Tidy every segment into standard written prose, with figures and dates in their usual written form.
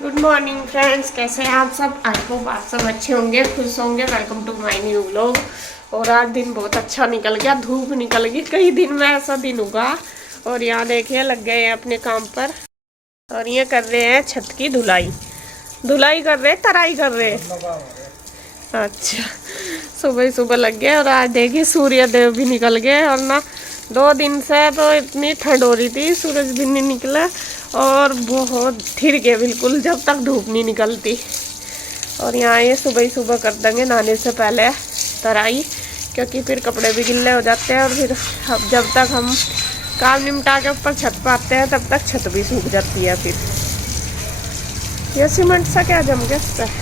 Good morning friends, कैसे हैं आप सब। आई होप आप सब अच्छे होंगे, खुश होंगे। Welcome to my new vlog. और आज दिन बहुत अच्छा निकल गया, धूप निकल गई। कई दिन में ऐसा दिन होगा। और यहाँ देखिए लग गए हैं अपने काम पर। और ये कर रहे हैं छत की धुलाई। धुलाई कर रहे, तराई कर रहे। अच्छा, सुबह ही सुबह लग गए। और आज देखिए सूर्य देव भी निकल गए। और ना 2 दिन से तो इतनी ठंड हो रही थी, सूरज भी नहीं निकला। और बहुत थिर गए बिल्कुल जब तक धूप नहीं निकलती। और यहाँ ये सुबह ही सुबह कर देंगे नहाने से पहले तराई, क्योंकि फिर कपड़े भी गिल्ले हो जाते हैं। और फिर जब तक हम काम निपटा के ऊपर छत पर आते हैं तब तक छत भी सूख जाती है। फिर ये सीमेंट सा क्या जम गया इस पर।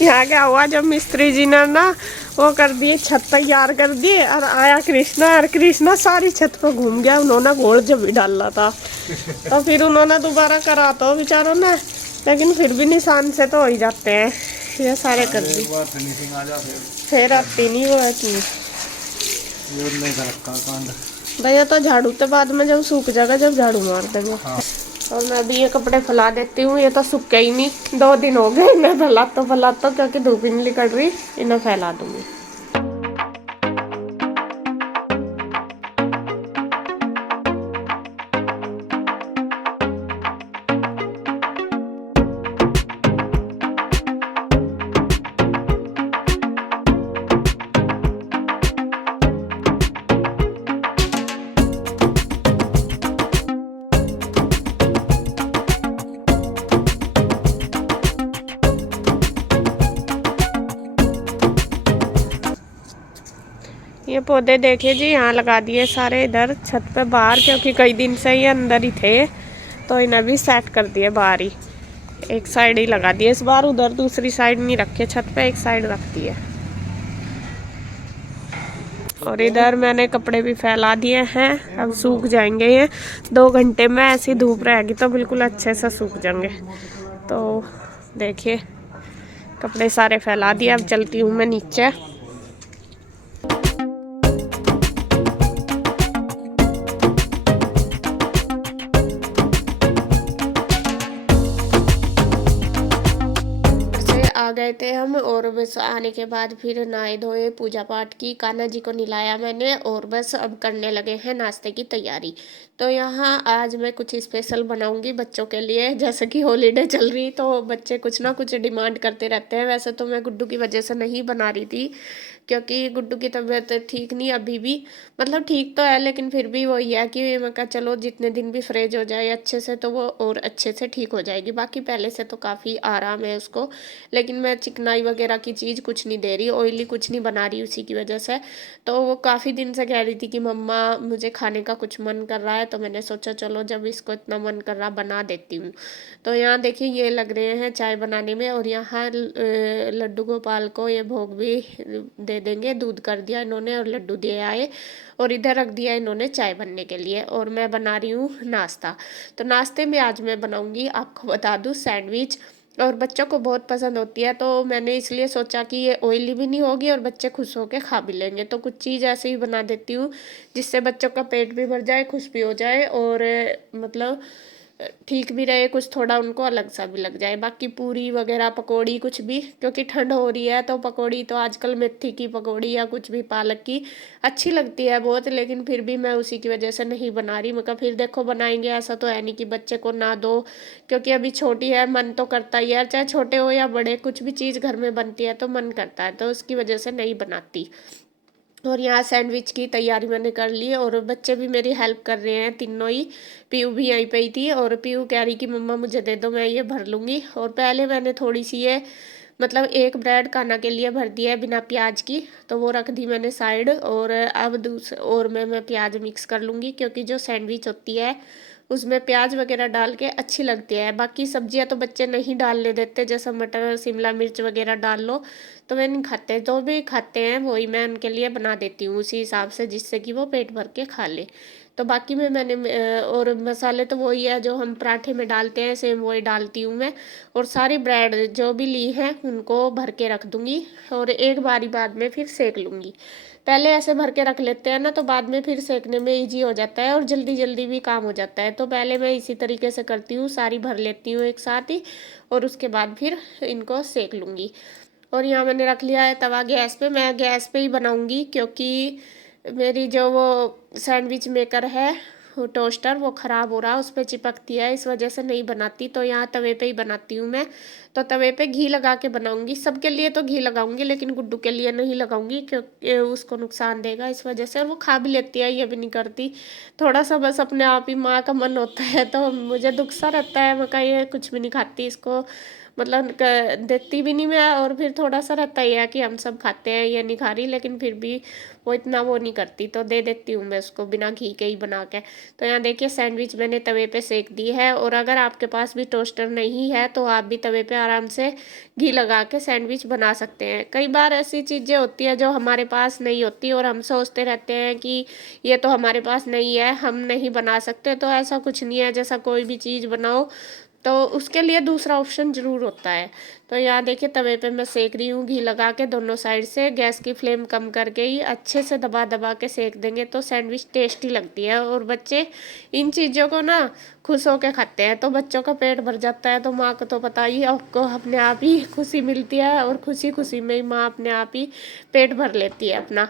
यहाँ क्या हुआ, जब मिस्त्री जी ने ना वो कर दिए, छत तैयार कर दिए। और आया कृष्णा, और कृष्णा सारी छत पर घूम गया। उन्होंने घोड़ जब भी डाला था तो फिर उन्होंने दोबारा करा तो बेचारों ने, लेकिन फिर भी निशान से तो हो ही जाते हैं। ये सारे कर दिए, फिर आती नहीं वो है कि भैया तो झाड़ू तो बाद में जब सूख जाएगा, जब झाड़ू मार देंगे। और मैं भी ये कपड़े फैला देती हूँ, ये तो सूखे ही नहीं। 2 दिन हो गए मैं फैलाता क्योंकि धूप ही नहीं निकल रही। इन्हें फैला दूंगी। ये पौधे देखिए जी, यहाँ लगा दिए सारे इधर छत पे बाहर, क्योंकि कई दिन से ये अंदर ही थे तो इन्हें भी सेट कर दिए बाहर ही। एक साइड ही लगा दिए इस बार, उधर दूसरी साइड नहीं रखे छत पे, एक साइड रख दिए। और इधर मैंने कपड़े भी फैला दिए हैं, अब सूख जाएंगे। ये 2 घंटे में ऐसी धूप रहेगी तो बिल्कुल अच्छे से सूख जाएंगे। तो देखिए कपड़े सारे फैला दिए, अब चलती हूँ मैं नीचे। आ गए थे हम, और बस आने के बाद फिर नहाए धोए, पूजा पाठ की, कान्हा जी को नहलाया मैंने। और बस अब करने लगे हैं नाश्ते की तैयारी। तो यहाँ आज मैं कुछ स्पेशल बनाऊंगी बच्चों के लिए। जैसे कि हॉलीडे चल रही तो बच्चे कुछ ना कुछ डिमांड करते रहते हैं। वैसे तो मैं गुड्डू की वजह से नहीं बना रही थी, क्योंकि गुड्डू की तबीयत ठीक नहीं अभी भी। मतलब ठीक तो है, लेकिन फिर भी वही है कि मैं कहा चलो जितने दिन भी फ्रेज हो जाए अच्छे से तो वो और अच्छे से ठीक हो जाएगी। बाकी पहले से तो काफ़ी आराम है उसको। लेकिन मैं चिकनाई वगैरह की चीज़ कुछ नहीं दे रही, ऑयली कुछ नहीं बना रही उसी की वजह से। तो वो काफ़ी दिन से कह रही थी कि मम्मा मुझे खाने का कुछ मन कर रहा है, तो मैंने सोचा चलो जब इसको इतना मन कर रहा बना देती हूँ। तो यहाँ देखिए ये लग रहे हैं चाय बनाने में। और यहाँ लड्डू गोपाल को ये भोग भी दे देंगे। दूध कर दिया इन्होंने और लड्डू दे आए, और इधर रख दिया इन्होंने चाय बनने के लिए। और मैं बना रही हूँ नाश्ता। तो नाश्ते में आज मैं बनाऊँगी, आपको बता दूँ, सैंडविच। और बच्चों को बहुत पसंद होती है, तो मैंने इसलिए सोचा कि ये ऑयली भी नहीं होगी और बच्चे खुश होकर खा भी लेंगे। तो कुछ चीज़ ऐसे ही बना देती हूँ जिससे बच्चों का पेट भी भर जाए, खुश भी हो जाए, और मतलब ठीक भी रहे, कुछ थोड़ा उनको अलग सा भी लग जाए। बाकी पूरी वगैरह पकौड़ी कुछ भी, क्योंकि ठंड हो रही है तो पकौड़ी तो आजकल मेथी की पकौड़ी या कुछ भी पालक की अच्छी लगती है बहुत। लेकिन फिर भी मैं उसी की वजह से नहीं बना रही। मैं कहा फिर देखो बनाएंगे, ऐसा तो है नहीं कि बच्चे को ना दो, क्योंकि अभी छोटी है, मन तो करता ही है, चाहे छोटे हो या बड़े, कुछ भी चीज़ घर में बनती है तो मन करता है, तो उसकी वजह से नहीं बनाती। और यहाँ सैंडविच की तैयारी मैंने कर ली, और बच्चे भी मेरी हेल्प कर रहे हैं तीनों ही। पीयू भी यहीं पे ही थी, और पीयू कह रही कि मम्मा मुझे दे दो, मैं ये भर लूँगी। और पहले मैंने थोड़ी सी ये मतलब एक ब्रेड काना के लिए भर दिया है बिना प्याज की, तो वो रख दी मैंने साइड। और अब दूसरे और मैं प्याज मिक्स कर लूँगी, क्योंकि जो सैंडविच होती है उसमें प्याज वगैरह डाल के अच्छी लगती है। बाकी सब्जियां तो बच्चे नहीं डालने देते, जैसे मटर शिमला मिर्च वगैरह डाल लो तो वे नहीं खाते। जो भी खाते हैं वही मैं उनके लिए बना देती हूँ उसी हिसाब से, जिससे कि वो पेट भर के खा ले। तो बाकी में मैंने और मसाले तो वही है जो हम पराठे में डालते हैं, सेम वही डालती हूँ मैं। और सारी ब्रेड जो भी ली है उनको भर के रख दूँगी, और एक बारी बाद में फिर सेक लूँगी। पहले ऐसे भर के रख लेते हैं ना, तो बाद में फिर सेकने में ईज़ी हो जाता है और जल्दी-जल्दी भी काम हो जाता है। तो पहले मैं इसी तरीके से करती हूँ, सारी भर लेती हूँ एक साथ ही और उसके बाद फिर इनको सेक लूँगी। और यहाँ मैंने रख लिया है तवा गैस पे, मैं गैस पे ही बनाऊँगी क्योंकि मेरी जो वो सैंडविच मेकर है, वो टोस्टर, वो ख़राब हो रहा है, उस पे चिपकती है, इस वजह से नहीं बनाती। तो यहाँ तवे पे ही बनाती हूँ मैं। तो तवे पे घी लगा के बनाऊँगी, सबके लिए तो घी लगाऊँगी लेकिन गुड्डू के लिए नहीं लगाऊँगी क्योंकि उसको नुकसान देगा, इस वजह से। और वो खा भी लेती है, ये भी नहीं करती। थोड़ा-सा बस अपने आप ही माँ का मन होता है तो मुझे दुःख सा रहता है, मैं कहा ये कुछ भी नहीं खाती, इसको मतलब देती भी नहीं मैं। और फिर थोड़ा सा रहता ही है कि हम सब खाते हैं, ये नहीं खा रही, लेकिन फिर भी वो इतना वो नहीं करती, तो दे देती हूँ मैं उसको बिना घी के ही बना के। तो यहाँ देखिए सैंडविच मैंने तवे पे सेक दी है। और अगर आपके पास भी टोस्टर नहीं है तो आप भी तवे पे आराम से घी लगा के सैंडविच बना सकते हैं। कई बार ऐसी चीज़ें होती है जो हमारे पास नहीं होती और हम सोचते रहते हैं कि ये तो हमारे पास नहीं है, हम नहीं बना सकते। तो ऐसा कुछ नहीं है, जैसा कोई भी चीज़ बनाओ तो उसके लिए दूसरा ऑप्शन ज़रूर होता है। तो यहाँ देखिए तवे पे मैं सेक रही हूँ घी लगा के दोनों साइड से, गैस की फ्लेम कम करके ही अच्छे से दबा दबा के सेक देंगे तो सैंडविच टेस्टी लगती है। और बच्चे इन चीज़ों को ना खुश होकर खाते हैं, तो बच्चों का पेट भर जाता है। तो माँ को तो पता ही, आपको अपने आप ही खुशी मिलती है और खुशी खुशी में ही माँ अपने आप ही पेट भर लेती है अपना।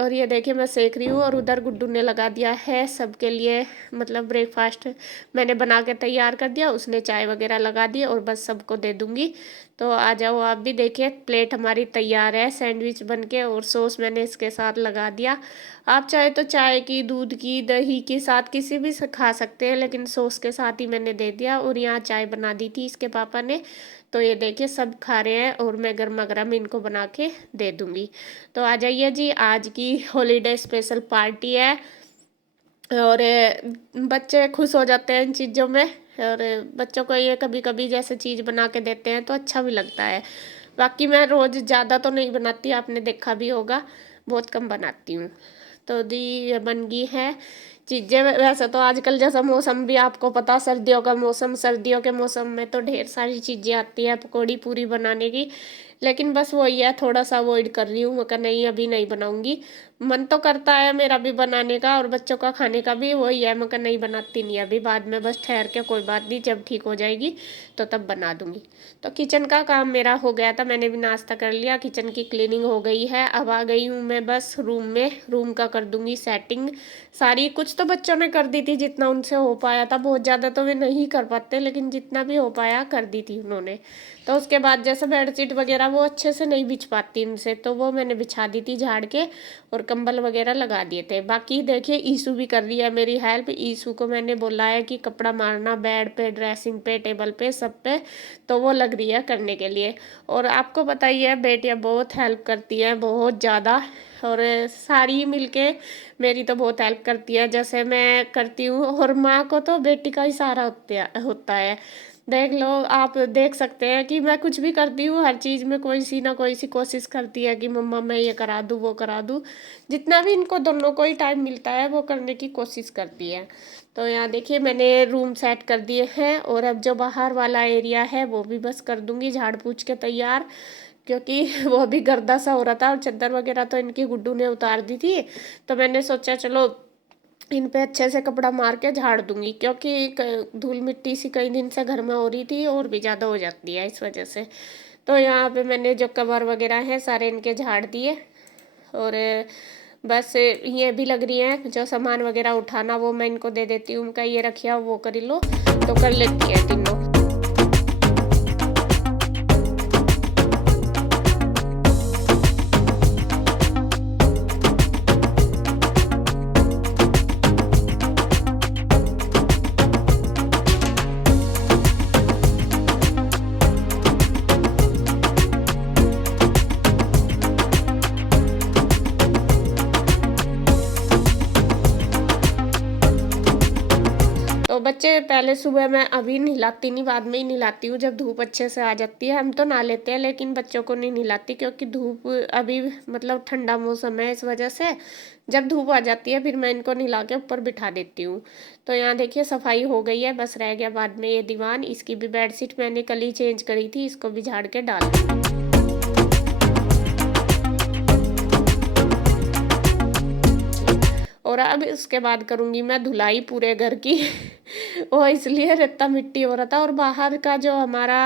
और ये देखिए मैं सेक रही हूँ और उधर गुड्डू ने लगा दिया है सबके लिए, मतलब ब्रेकफास्ट मैंने बना के तैयार कर दिया, उसने चाय वगैरह लगा दी और बस सबको दे दूँगी। तो आ जाओ आप भी, देखिए प्लेट हमारी तैयार है सैंडविच बन के और सॉस मैंने इसके साथ लगा दिया। आप चाहे तो चाय की, दूध की, दही के साथ किसी भी से खा सकते हैं, लेकिन सॉस के साथ ही मैंने दे दिया। और यहाँ चाय बना दी थी इसके पापा ने। तो ये देखिए सब खा रहे हैं और मैं गरमा-गरम इनको बना के दे दूँगी। तो आ जाइए जी, आज की हॉलिडे स्पेशल पार्टी है। और बच्चे खुश हो जाते हैं इन चीज़ों में। और बच्चों को ये कभी-कभी जैसे चीज़ बना के देते हैं तो अच्छा भी लगता है। बाकी मैं रोज़ ज़्यादा तो नहीं बनाती, आपने देखा भी होगा, बहुत कम बनाती हूँ। तो दी ये बन गई है चीज़ें। वैसे तो आजकल जैसा मौसम भी आपको पता, सर्दियों का मौसम, सर्दियों के मौसम में तो ढेर सारी चीज़ें आती है पकौड़ी पूरी बनाने की, लेकिन बस वही है, थोड़ा सा अवॉइड कर रही हूँ। मैं कहा नहीं अभी नहीं बनाऊंगी, मन तो करता है मेरा भी बनाने का और बच्चों का खाने का भी, वही है, मैं कहा नहीं बनाती नहीं अभी, बाद में बस ठहर के, कोई बात नहीं, जब ठीक हो जाएगी तो तब बना दूंगी। तो किचन का काम मेरा हो गया था, मैंने भी नाश्ता कर लिया, किचन की क्लीनिंग हो गई है। अब आ गई हूँ मैं बस रूम में, रूम का कर दूंगी सेटिंग सारी। कुछ तो बच्चों ने कर दी थी जितना उनसे हो पाया था, बहुत ज़्यादा तो वे नहीं कर पाते, लेकिन जितना भी हो पाया कर दी थी उन्होंने। तो उसके बाद जैसे बेडशीट वगैरह वो अच्छे से नहीं बिछ पाती उनसे, तो वो मैंने बिछा दी थी झाड़ के और कंबल वगैरह लगा दिए थे। बाकी देखिए ईशू भी कर रही है मेरी हेल्प। ईशू को मैंने बोला है कि कपड़ा मारना बेड पे, ड्रेसिंग पे, टेबल पे, सब पे, तो वो लग रही है करने के लिए। और आपको पता ही है बेटियां बहुत हेल्प करती हैं, बहुत ज़्यादा। और सारी मिलके मेरी तो बहुत हेल्प करती है जैसे मैं करती हूँ। और माँ को तो बेटी का ही सहारा होता है। देख लो, आप देख सकते हैं कि मैं कुछ भी करती हूँ, हर चीज़ में कोई सी ना कोई सी कोशिश करती है कि मम्मा मैं ये करा दूँ, वो करा दूँ। जितना भी इनको दोनों को ही टाइम मिलता है वो करने की कोशिश करती है। तो यहाँ देखिए मैंने रूम सेट कर दिए हैं और अब जो बाहर वाला एरिया है वो भी बस कर दूँगी झाड़ पूछ के तैयार, क्योंकि वो भी गर्दा सा हो रहा था। और चादर वगैरह तो इनकी गुड्डू ने उतार दी थी, तो मैंने सोचा चलो इन पे अच्छे से कपड़ा मार के झाड़ दूंगी, क्योंकि धूल मिट्टी सी कई दिन से घर में हो रही थी और भी ज़्यादा हो जाती है इस वजह से। तो यहाँ पे मैंने जो कवर वगैरह हैं सारे इनके झाड़ दिए। और बस ये भी लग रही है जो सामान वगैरह उठाना वो मैं इनको दे देती हूँ, उनका ये रखिया वो कर लो, तो कर लेती है तीनों। तो बच्चे पहले सुबह मैं अभी नहलाती नहीं, बाद में ही नहलाती हूँ जब धूप अच्छे से आ जाती है। हम तो नहा लेते हैं लेकिन बच्चों को नहीं नहलाती, क्योंकि धूप अभी मतलब ठंडा मौसम है, इस वजह से जब धूप आ जाती है फिर मैं इनको नहला के ऊपर बिठा देती हूँ। तो यहाँ देखिए सफाई हो गई है, बस रह गया बाद में ये दीवान, इसकी भी बेडशीट मैंने कल ही चेंज करी थी, इसको भी झाड़ के डाल दी। रहा है। अब इसके बाद करूँगी मैं धुलाई पूरे घर की वो इसलिए रेता मिट्टी हो रहा था। और बाहर का जो हमारा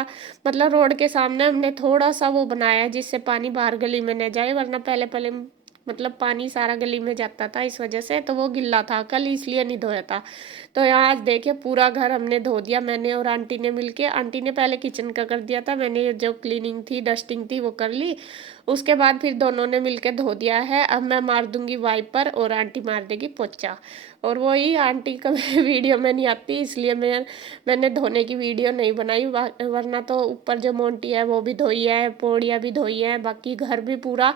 मतलब रोड के सामने हमने थोड़ा सा वो बनाया है जिससे पानी बाहर गली में न जाए, वरना पहले पहले मतलब पानी सारा गली में जाता था, इस वजह से तो वो गिल्ला था कल, इसलिए नहीं धोया था। तो यहाँ आज देखिए पूरा घर हमने धो दिया, मैंने और आंटी ने मिलके। आंटी ने पहले किचन का कर दिया था, मैंने जो क्लीनिंग थी डस्टिंग थी वो कर ली। उसके बाद फिर दोनों ने मिलके धो दिया है। अब मैं मार दूंगी वाइपर और आंटी मार देगी पोछा। और वही आंटी का वीडियो में नहीं आती, इसलिए मैंने धोने की वीडियो नहीं बनाई, वरना तो ऊपर जो मोंटी है वो भी धोई है, पौड़ियाँ भी धोई है, बाकी घर भी पूरा,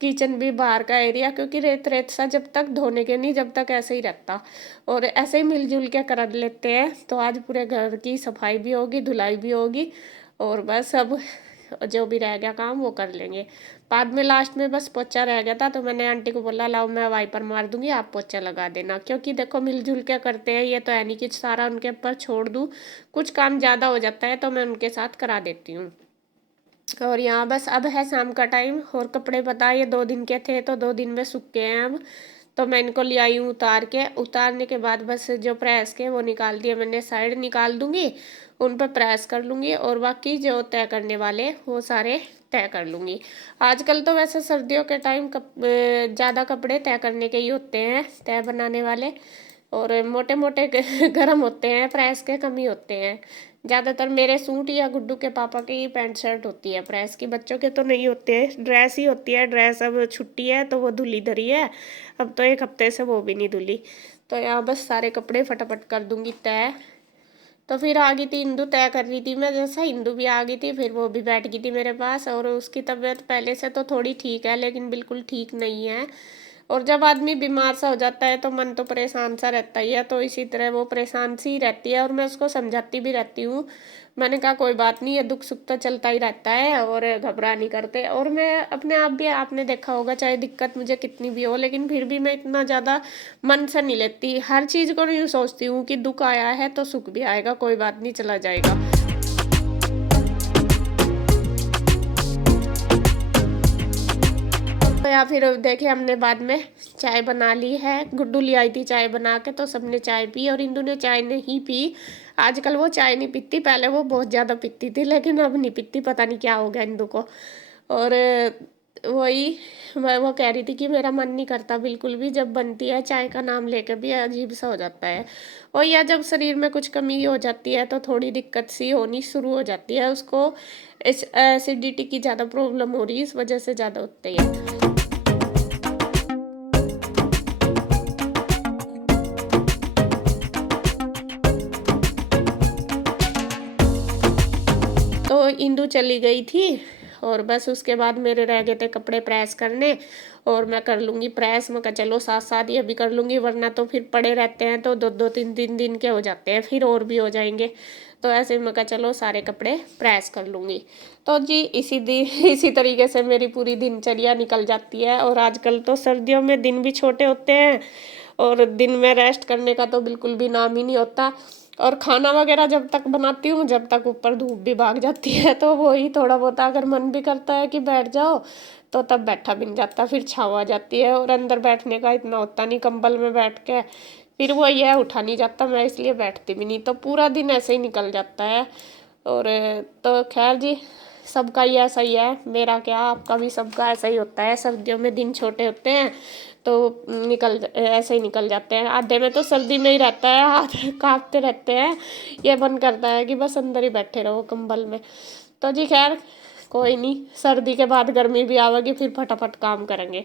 किचन भी, बाहर का एरिया, क्योंकि रेत रेत सा जब तक धोने के नहीं, जब तक ऐसे ही रहता। और ऐसे ही मिलजुल के कर लेते हैं। तो आज पूरे घर की सफाई भी होगी, धुलाई भी होगी, और बस अब जो भी रह गया काम वो कर लेंगे बाद में। लास्ट में बस पोछा रह गया था, तो मैंने आंटी को बोला लाओ मैं वाइपर मार दूंगी, आप पोछा लगा देना, क्योंकि देखो मिलजुल के करते हैं, ये तो है नहीं कि सारा उनके ऊपर छोड़ दूँ। कुछ काम ज़्यादा हो जाता है तो मैं उनके साथ करा देती हूँ। और यहाँ बस अब है शाम का टाइम, और कपड़े पता ये 2 दिन के थे तो 2 दिन में सूख गए हैं अब। तो मैं इनको ले आई हूँ उतार के। उतारने के बाद बस जो प्रेस के वो निकाल दिए मैंने, साइड निकाल दूंगी, उन पर प्रेस कर लूँगी, और बाकी जो तय करने वाले वो सारे तय कर लूँगी। आजकल तो वैसे सर्दियों के टाइम ज़्यादा कपड़े तय करने के ही होते हैं, तय बनाने वाले, और मोटे मोटे गर्म होते हैं, प्रेस के कम ही होते हैं। ज़्यादातर मेरे सूट या गुड्डू के पापा की पैंट शर्ट होती है प्रेस की, बच्चों के तो नहीं होते हैं, ड्रेस ही होती है। ड्रेस अब छुट्टी है तो वो धुली धरी है, अब तो 1 हफ्ते से वो भी नहीं धुली। तो यहाँ बस सारे कपड़े फटाफट कर दूंगी तय। तो फिर आ गई थी इंदू, तय कर रही थी मैं, जैसा इंदू भी आ गई थी, फिर वो भी बैठ गई थी मेरे पास। और उसकी तबीयत पहले से तो थोड़ी ठीक है, लेकिन बिल्कुल ठीक नहीं है। और जब आदमी बीमार सा हो जाता है तो मन तो परेशान सा रहता ही है, तो इसी तरह वो परेशान सी रहती है। और मैं उसको समझाती भी रहती हूँ, मैंने कहा कोई बात नहीं है, दुख सुख तो चलता ही रहता है, और घबरा नहीं करते। और मैं अपने आप भी, आपने देखा होगा, चाहे दिक्कत मुझे कितनी भी हो, लेकिन फिर भी मैं इतना ज़्यादा मन से नहीं लेती, हर चीज़ को नहीं सोचती हूँ कि दुख आया है तो सुख भी आएगा, कोई बात नहीं चला जाएगा। या फिर देखिए हमने बाद में चाय बना ली है, गुड्डू ले आई थी चाय बना के, तो सबने चाय पी, और इंदू ने चाय नहीं पी। आजकल वो चाय नहीं पीती, पहले वो बहुत ज़्यादा पीती थी, लेकिन अब नहीं पीती, पता नहीं क्या हो गया इंदू को। और वही वो कह रही थी कि मेरा मन नहीं करता बिल्कुल भी, जब बनती है चाय का नाम लेकर भी अजीब सा हो जाता है। और या जब शरीर में कुछ कमी हो जाती है तो थोड़ी दिक्कत सी होनी शुरू हो जाती है, उसको इस एसिडिटी की ज़्यादा प्रॉब्लम हो रही है, इस वजह से ज़्यादा होती है। तो इंदू चली गई थी, और बस उसके बाद मेरे रह गए थे कपड़े प्रेस करने, और मैं कर लूँगी प्रेस। मैं कहा चलो साथ साथ ये भी कर लूँगी, वरना तो फिर पड़े रहते हैं तो 2-2 3 3 दिन के हो जाते हैं, फिर और भी हो जाएंगे। तो ऐसे मैं कहा चलो सारे कपड़े प्रेस कर लूँगी। तो जी इसी तरीके से मेरी पूरी दिनचर्या निकल जाती है। और आजकल तो सर्दियों में दिन भी छोटे होते हैं, और दिन में रेस्ट करने का तो बिल्कुल भी नाम ही नहीं होता। और खाना वगैरह जब तक बनाती हूँ, जब तक ऊपर धूप भी भाग जाती है, तो वही थोड़ा बहुत अगर मन भी करता है कि बैठ जाओ, तो तब बैठा भी नहीं जाता, फिर छाँव आ जाती है, और अंदर बैठने का इतना होता नहीं कंबल में बैठ के, फिर वो ये उठा नहीं जाता, मैं इसलिए बैठती भी नहीं, तो पूरा दिन ऐसे ही निकल जाता है। और तो खैर जी, सबका ही ऐसा ही है, मेरा क्या आपका भी सबका ऐसा ही होता है, सर्दियों में दिन छोटे होते हैं तो ऐसे ही निकल जाते हैं। आधे में तो सर्दी में ही रहता है, हाथ कांपते रहते हैं, ये मन करता है कि बस अंदर ही बैठे रहो कंबल में। तो जी खैर कोई नहीं, सर्दी के बाद गर्मी भी आवेगी, फिर फटाफट काम करेंगे,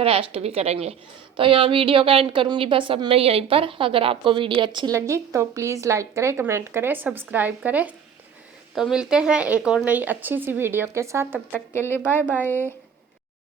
रेस्ट भी करेंगे। तो यहाँ वीडियो का एंड करूँगी बस अब मैं यहीं पर। अगर आपको वीडियो अच्छी लगी तो प्लीज़ लाइक करें, कमेंट करें, सब्सक्राइब करें। तो मिलते हैं एक और नई अच्छी सी वीडियो के साथ, तब तक के लिए बाय बाय।